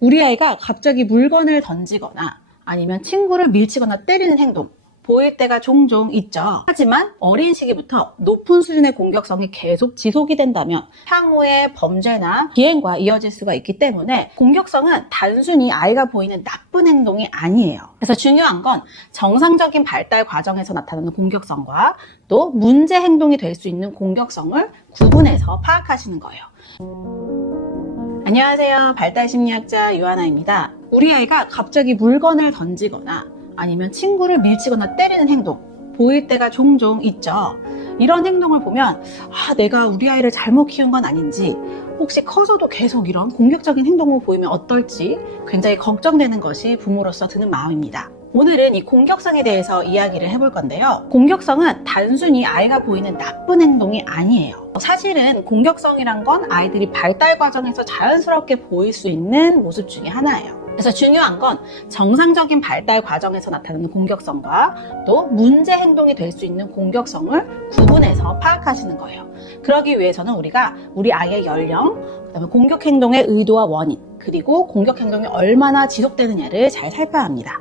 우리 아이가 갑자기 물건을 던지거나 아니면 친구를 밀치거나 때리는 행동 보일 때가 종종 있죠. 하지만 어린 시기부터 높은 수준의 공격성이 계속 지속이 된다면 향후의 범죄나 비행과 이어질 수가 있기 때문에 공격성은 단순히 아이가 보이는 나쁜 행동이 아니에요. 그래서 중요한 건 정상적인 발달 과정에서 나타나는 공격성과 또 문제 행동이 될 수 있는 공격성을 구분해서 파악하시는 거예요. 안녕하세요. 발달심리학자 유하나입니다. 우리 아이가 갑자기 물건을 던지거나 아니면 친구를 밀치거나 때리는 행동 보일 때가 종종 있죠. 이런 행동을 보면 아, 내가 우리 아이를 잘못 키운 건 아닌지 혹시 커서도 계속 이런 공격적인 행동을 보이면 어떨지 굉장히 걱정되는 것이 부모로서 드는 마음입니다. 오늘은 이 공격성에 대해서 이야기를 해볼 건데요. 공격성은 단순히 아이가 보이는 나쁜 행동이 아니에요. 사실은 공격성이란 건 아이들이 발달 과정에서 자연스럽게 보일 수 있는 모습 중에 하나예요. 그래서 중요한 건 정상적인 발달 과정에서 나타나는 공격성과 또 문제 행동이 될 수 있는 공격성을 구분해서 파악하시는 거예요. 그러기 위해서는 우리가 우리 아이의 연령, 그다음에 공격 행동의 의도와 원인, 그리고 공격 행동이 얼마나 지속되느냐를 잘 살펴야 합니다.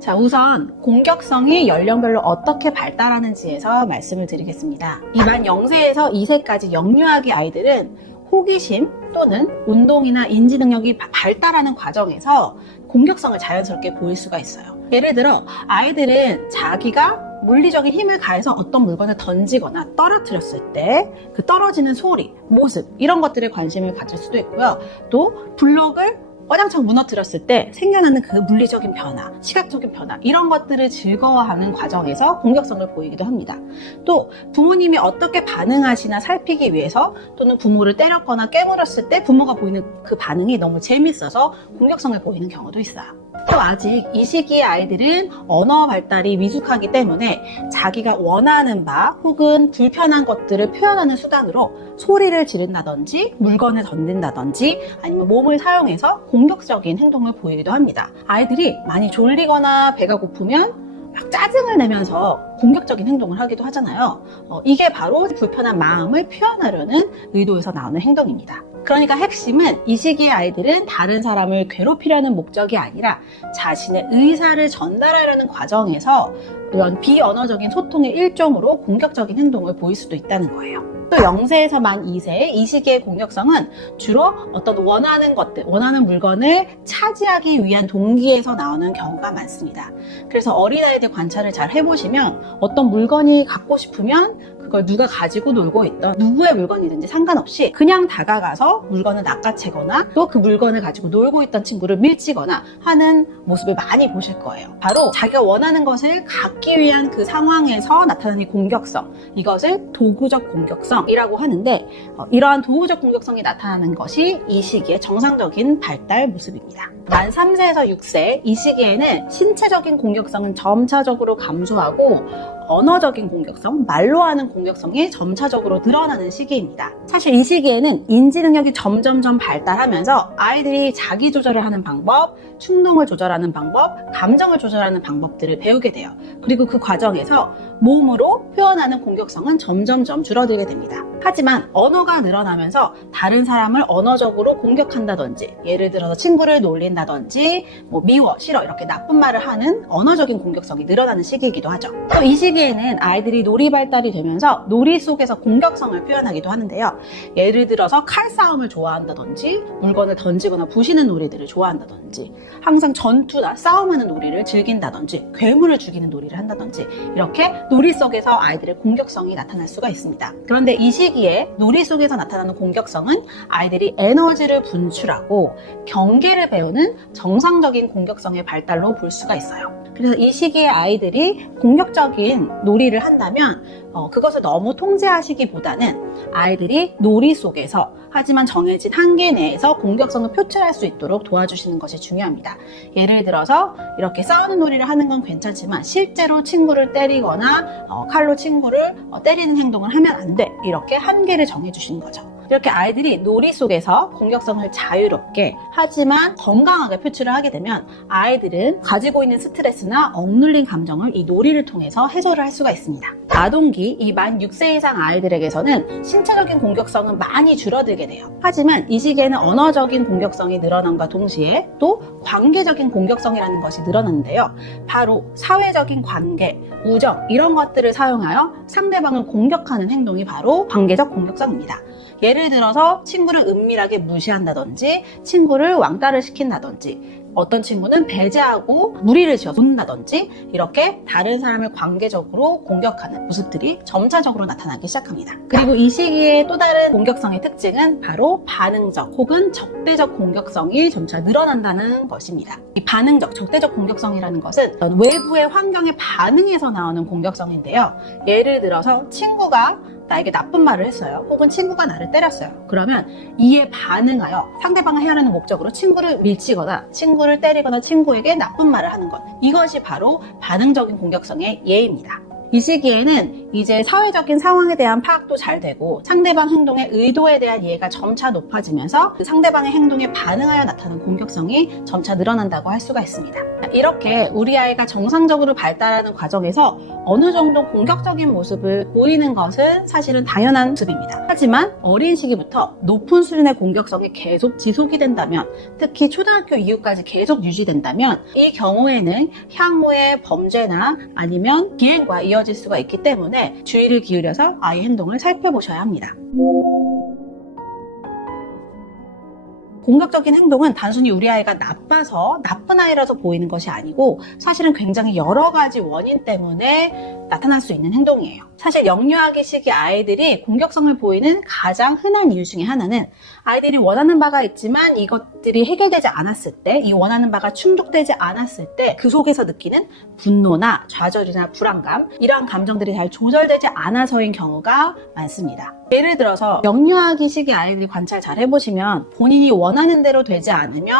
자, 우선 공격성이 연령별로 어떻게 발달하는지에서 말씀을 드리겠습니다. 이만 0세에서 2세까지 영유아기 아이들은 호기심 또는 운동이나 인지 능력이 바- 발달하는 과정에서 공격성을 자연스럽게 보일 수가 있어요. 예를 들어 아이들은 자기가 물리적인 힘을 가해서 어떤 물건을 던지거나 떨어뜨렸을 때 그 떨어지는 소리, 모습 이런 것들에 관심을 가질 수도 있고요. 또 블록을 와장창 무너뜨렸을 때 생겨나는 그 물리적인 변화, 시각적인 변화 이런 것들을 즐거워하는 과정에서 공격성을 보이기도 합니다. 또 부모님이 어떻게 반응하시나 살피기 위해서 또는 부모를 때렸거나 깨물었을 때 부모가 보이는 그 반응이 너무 재밌어서 공격성을 보이는 경우도 있어요. 또 아직 이 시기의 아이들은 언어 발달이 미숙하기 때문에 자기가 원하는 바 혹은 불편한 것들을 표현하는 수단으로 소리를 지른다든지 물건을 던진다든지 아니면 몸을 사용해서 공격적인 행동을 보이기도 합니다. 아이들이 많이 졸리거나 배가 고프면 막 짜증을 내면서 공격적인 행동을 하기도 하잖아요. 어, 이게 바로 불편한 마음을 표현하려는 의도에서 나오는 행동입니다. 그러니까 핵심은 이 시기의 아이들은 다른 사람을 괴롭히려는 목적이 아니라 자신의 의사를 전달하려는 과정에서 이런 비언어적인 소통의 일종으로 공격적인 행동을 보일 수도 있다는 거예요. 또 0세에서 만 2세 이 시기의 공격성은 주로 어떤 원하는 것들, 원하는 물건을 차지하기 위한 동기에서 나오는 경우가 많습니다. 그래서 어린아이들 관찰을 잘 해보시면 어떤 물건이 갖고 싶으면 그걸 누가 가지고 놀고 있던 누구의 물건이든지 상관없이 그냥 다가가서 물건을 낚아채거나 또 그 물건을 가지고 놀고 있던 친구를 밀치거나 하는 모습을 많이 보실 거예요. 바로 자기가 원하는 것을 갖기 위한 그 상황에서 나타나는 이 공격성, 이것을 도구적 공격성이라고 하는데 어, 이러한 도구적 공격성이 나타나는 것이 이 시기의 정상적인 발달 모습입니다. 만 3세에서 6세 이 시기에는 신체적인 공격성은 점차적으로 감소하고 언어적인 공격성, 말로 하는 공격성이 점차적으로 늘어나는 시기입니다. 사실 이 시기에는 인지 능력이 점점점 발달하면서 아이들이 자기 조절을 하는 방법, 충동을 조절하는 방법, 감정을 조절하는 방법들을 배우게 돼요. 그리고 그 과정에서 몸으로 표현하는 공격성은 점점점 줄어들게 됩니다. 하지만 언어가 늘어나면서 다른 사람을 언어적으로 공격한다든지 예를 들어서 친구를 놀린다든지 뭐 미워, 싫어 이렇게 나쁜 말을 하는 언어적인 공격성이 늘어나는 시기이기도 하죠. 또 이 시기 에는 아이들이 놀이 발달이 되면서 놀이 속에서 공격성을 표현하기도 하는데요. 예를 들어서 칼싸움을 좋아한다든지 물건을 던지거나 부시는 놀이들을 좋아한다든지 항상 전투나 싸움하는 놀이를 즐긴다든지 괴물을 죽이는 놀이를 한다든지 이렇게 놀이 속에서 아이들의 공격성이 나타날 수가 있습니다. 그런데 이 시기에 놀이 속에서 나타나는 공격성은 아이들이 에너지를 분출하고 경계를 배우는 정상적인 공격성의 발달로 볼 수가 있어요. 그래서 이 시기에 아이들이 공격적인 놀이를 한다면 어, 그것을 너무 통제하시기보다는 아이들이 놀이 속에서 하지만 정해진 한계 내에서 공격성을 표출할 수 있도록 도와주시는 것이 중요합니다. 예를 들어서 이렇게 싸우는 놀이를 하는 건 괜찮지만 실제로 친구를 때리거나 어, 칼로 친구를 어, 때리는 행동을 하면 안 돼. 이렇게 한계를 정해주시는 거죠. 이렇게 아이들이 놀이 속에서 공격성을 자유롭게 하지만 건강하게 표출을 하게 되면 아이들은 가지고 있는 스트레스나 억눌린 감정을 이 놀이를 통해서 해소를 할 수가 있습니다. 아동기 이 만 6세 이상 아이들에게서는 신체적인 공격성은 많이 줄어들게 돼요. 하지만 이 시기에는 언어적인 공격성이 늘어남과 동시에 또 관계적인 공격성이라는 것이 늘어나는데요. 바로 사회적인 관계, 우정 이런 것들을 사용하여 상대방을 공격하는 행동이 바로 관계적 공격성입니다. 예를 들어서 친구를 은밀하게 무시한다든지 친구를 왕따를 시킨다든지 어떤 친구는 배제하고 무리를 지어 쏟는다든지 이렇게 다른 사람을 관계적으로 공격하는 모습들이 점차적으로 나타나기 시작합니다. 그리고 이 시기의 또 다른 공격성의 특징은 바로 반응적 혹은 적대적 공격성이 점차 늘어난다는 것입니다. 이 반응적, 적대적 공격성이라는 것은 외부의 환경에 반응해서 나오는 공격성인데요. 예를 들어서 친구가 나에게 나쁜 말을 했어요. 혹은 친구가 나를 때렸어요. 그러면 이에 반응하여 상대방을 해하려는 목적으로 친구를 밀치거나 친구를 때리거나 친구에게 나쁜 말을 하는 것. 이것이 바로 반응적인 공격성의 예입니다. 이 시기에는 이제 사회적인 상황에 대한 파악도 잘 되고 상대방 행동의 의도에 대한 이해가 점차 높아지면서 그 상대방의 행동에 반응하여 나타나는 공격성이 점차 늘어난다고 할 수가 있습니다. 이렇게 우리 아이가 정상적으로 발달하는 과정에서 어느 정도 공격적인 모습을 보이는 것은 사실은 당연한 모습입니다. 하지만 어린 시기부터 높은 수준의 공격성이 계속 지속이 된다면 특히 초등학교 이후까지 계속 유지된다면 이 경우에는 향후에 범죄나 아니면 비행과 이어질 수가 있기 때문에 주의를 기울여서 아이 행동을 살펴보셔야 합니다. 공격적인 행동은 단순히 우리 아이가 나빠서 나쁜 아이라서 보이는 것이 아니고 사실은 굉장히 여러 가지 원인 때문에 나타날 수 있는 행동이에요. 사실 영유아기 시기 아이들이 공격성을 보이는 가장 흔한 이유 중에 하나는 아이들이 원하는 바가 있지만 이것들이 해결되지 않았을 때, 이 원하는 바가 충족되지 않았을 때 그 속에서 느끼는 분노나 좌절이나 불안감 이러한 감정들이 잘 조절되지 않아서인 경우가 많습니다. 예를 들어서 영유아기 시기 아이들이 관찰 잘 해보시면 본인이 원 하는 대로 되지 않으면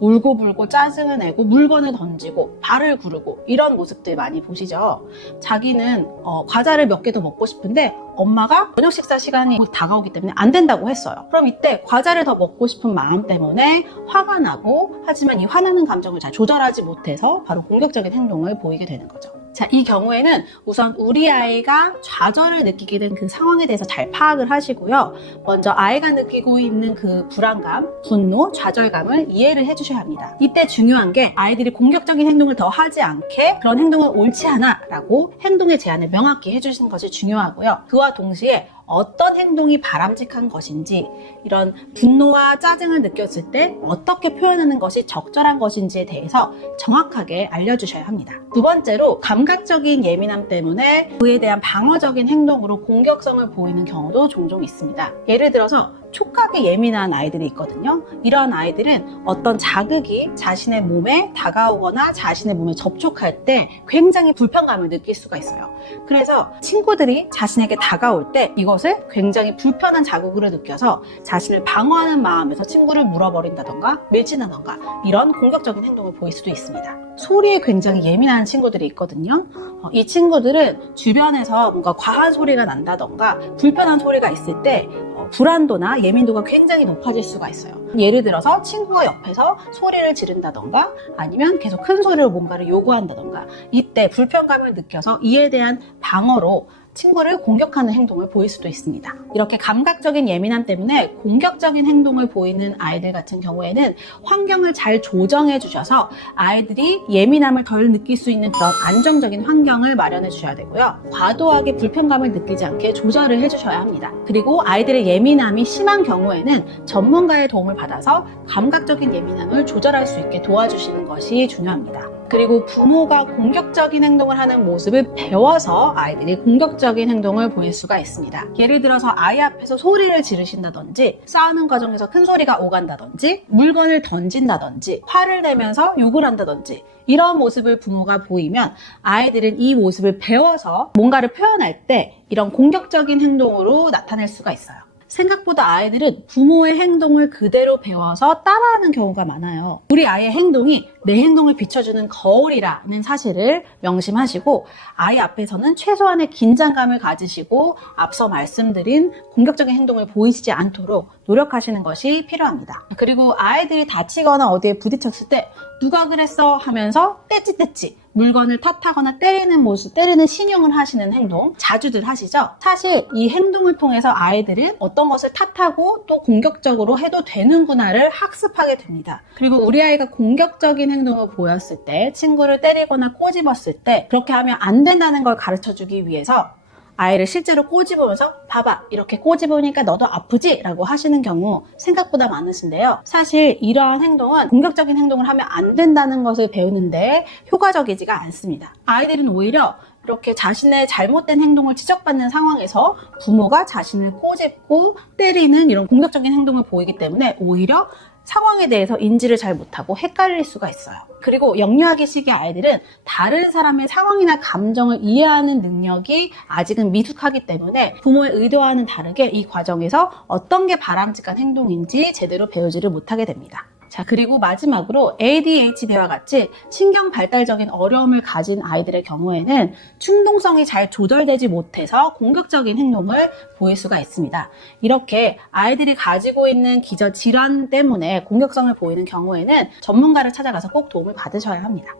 울고불고 짜증을 내고 물건을 던지고 발을 구르고 이런 모습들 많이 보시죠. 자기는 어, 과자를 몇 개 더 먹고 싶은데 엄마가 저녁 식사 시간이 곧 다가오기 때문에 안 된다고 했어요. 그럼 이때 과자를 더 먹고 싶은 마음 때문에 화가 나고 하지만 이 화나는 감정을 잘 조절하지 못해서 바로 공격적인 행동을 보이게 되는 거죠. 자, 이 경우에는 우선 우리 아이가 좌절을 느끼게 된 그 상황에 대해서 잘 파악을 하시고요. 먼저 아이가 느끼고 있는 그 불안감, 분노, 좌절감을 이해를 해주셔야 합니다. 이때 중요한 게 아이들이 공격적인 행동을 더 하지 않게 그런 행동은 옳지 않아 라고 행동의 제한을 명확히 해주시는 것이 중요하고요. 그와 동시에 어떤 행동이 바람직한 것인지 이런 분노와 짜증을 느꼈을 때 어떻게 표현하는 것이 적절한 것인지에 대해서 정확하게 알려주셔야 합니다. 두 번째로 감각적인 예민함 때문에 그에 대한 방어적인 행동으로 공격성을 보이는 경우도 종종 있습니다. 예를 들어서 촉각에 예민한 아이들이 있거든요. 이런 아이들은 어떤 자극이 자신의 몸에 다가오거나 자신의 몸에 접촉할 때 굉장히 불편감을 느낄 수가 있어요. 그래서 친구들이 자신에게 다가올 때 이것을 굉장히 불편한 자극으로 느껴서 자신을 방어하는 마음에서 친구를 물어버린다던가 밀친다던가 이런 공격적인 행동을 보일 수도 있습니다. 소리에 굉장히 예민한 친구들이 있거든요. 어, 이 친구들은 주변에서 뭔가 과한 소리가 난다던가 불편한 소리가 있을 때 어, 불안도나 예민도가 굉장히 높아질 수가 있어요. 예를 들어서 친구가 옆에서 소리를 지른다던가 아니면 계속 큰 소리로 뭔가를 요구한다던가 이때 불편감을 느껴서 이에 대한 방어로 친구를 공격하는 행동을 보일 수도 있습니다. 이렇게 감각적인 예민함 때문에 공격적인 행동을 보이는 아이들 같은 경우에는 환경을 잘 조정해 주셔서 아이들이 예민함을 덜 느낄 수 있는 그런 안정적인 환경을 마련해 주셔야 되고요. 과도하게 불편감을 느끼지 않게 조절을 해 주셔야 합니다. 그리고 아이들의 예민함이 심한 경우에는 전문가의 도움을 받아서 감각적인 예민함을 조절할 수 있게 도와주시는 것이 중요합니다. 그리고 부모가 공격적인 행동을 하는 모습을 배워서 아이들이 공격적인 행동을 보일 수가 있습니다. 예를 들어서 아이 앞에서 소리를 지르신다든지 싸우는 과정에서 큰 소리가 오간다든지 물건을 던진다든지 화를 내면서 욕을 한다든지 이런 모습을 부모가 보이면 아이들은 이 모습을 배워서 뭔가를 표현할 때 이런 공격적인 행동으로 나타낼 수가 있어요. 생각보다 아이들은 부모의 행동을 그대로 배워서 따라하는 경우가 많아요. 우리 아이의 행동이 내 행동을 비춰주는 거울이라는 사실을 명심하시고 아이 앞에서는 최소한의 긴장감을 가지시고 앞서 말씀드린 공격적인 행동을 보이시지 않도록 노력하시는 것이 필요합니다. 그리고 아이들이 다치거나 어디에 부딪혔을 때 누가 그랬어 하면서 떼찌떼찌 물건을 탓하거나 때리는 모습, 때리는 신용을 하시는 행동 자주들 하시죠? 사실 이 행동을 통해서 아이들은 어떤 것을 탓하고 또 공격적으로 해도 되는구나를 학습하게 됩니다. 그리고 우리 아이가 공격적인 행동을 보였을 때, 친구를 때리거나 꼬집었을 때, 그렇게 하면 안 된다는 걸 가르쳐 주기 위해서 아이를 실제로 꼬집으면서 봐봐 이렇게 꼬집으니까 너도 아프지? 라고 하시는 경우 생각보다 많으신데요. 사실 이러한 행동은 공격적인 행동을 하면 안 된다는 것을 배우는데 효과적이지가 않습니다. 아이들은 오히려 이렇게 자신의 잘못된 행동을 지적받는 상황에서 부모가 자신을 꼬집고 때리는 이런 공격적인 행동을 보이기 때문에 오히려 상황에 대해서 인지를 잘 못하고 헷갈릴 수가 있어요. 그리고 영유아기 시기 아이들은 다른 사람의 상황이나 감정을 이해하는 능력이 아직은 미숙하기 때문에 부모의 의도와는 다르게 이 과정에서 어떤 게 바람직한 행동인지 제대로 배우지를 못하게 됩니다. 자, 그리고 마지막으로 ADHD와 같이 신경 발달적인 어려움을 가진 아이들의 경우에는 충동성이 잘 조절되지 못해서 공격적인 행동을 보일 수가 있습니다. 이렇게 아이들이 가지고 있는 기저 질환 때문에 공격성을 보이는 경우에는 전문가를 찾아가서 꼭 도움을 받으셔야 합니다.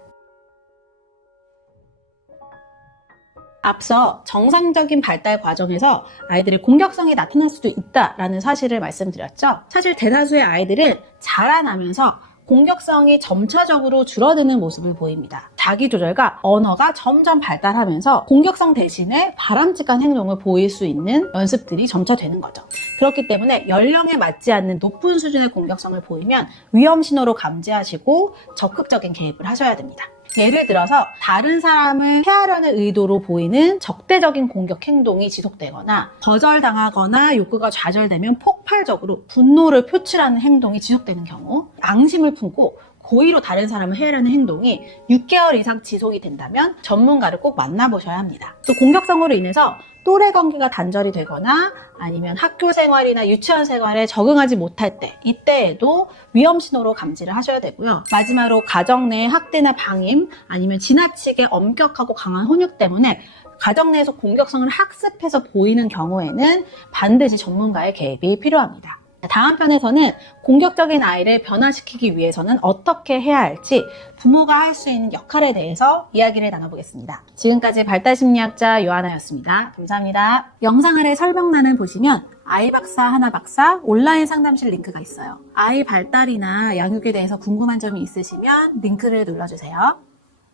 앞서 정상적인 발달 과정에서 아이들의 공격성이 나타날 수도 있다라는 사실을 말씀드렸죠. 사실 대다수의 아이들은 자라나면서 공격성이 점차적으로 줄어드는 모습을 보입니다. 자기 조절과 언어가 점점 발달하면서 공격성 대신에 바람직한 행동을 보일 수 있는 연습들이 점차 되는 거죠. 그렇기 때문에 연령에 맞지 않는 높은 수준의 공격성을 보이면 위험 신호로 감지하시고 적극적인 개입을 하셔야 됩니다. 예를 들어서 다른 사람을 해하려는 의도로 보이는 적대적인 공격 행동이 지속되거나 거절당하거나 욕구가 좌절되면 폭발적으로 분노를 표출하는 행동이 지속되는 경우 앙심을 품고 고의로 다른 사람을 해하려는 행동이 6개월 이상 지속이 된다면 전문가를 꼭 만나보셔야 합니다. 또 공격성으로 인해서 또래 관계가 단절이 되거나 아니면 학교 생활이나 유치원 생활에 적응하지 못할 때 이때에도 위험 신호로 감지를 하셔야 되고요. 마지막으로 가정 내 학대나 방임 아니면 지나치게 엄격하고 강한 혼육 때문에 가정 내에서 공격성을 학습해서 보이는 경우에는 반드시 전문가의 개입이 필요합니다. 다음 편에서는 공격적인 아이를 변화시키기 위해서는 어떻게 해야 할지 부모가 할 수 있는 역할에 대해서 이야기를 나눠보겠습니다. 지금까지 발달심리학자 요하나였습니다. 감사합니다. 영상 아래 설명란을 보시면 아이 박사 하나 박사 온라인 상담실 링크가 있어요. 아이 발달이나 양육에 대해서 궁금한 점이 있으시면 링크를 눌러주세요.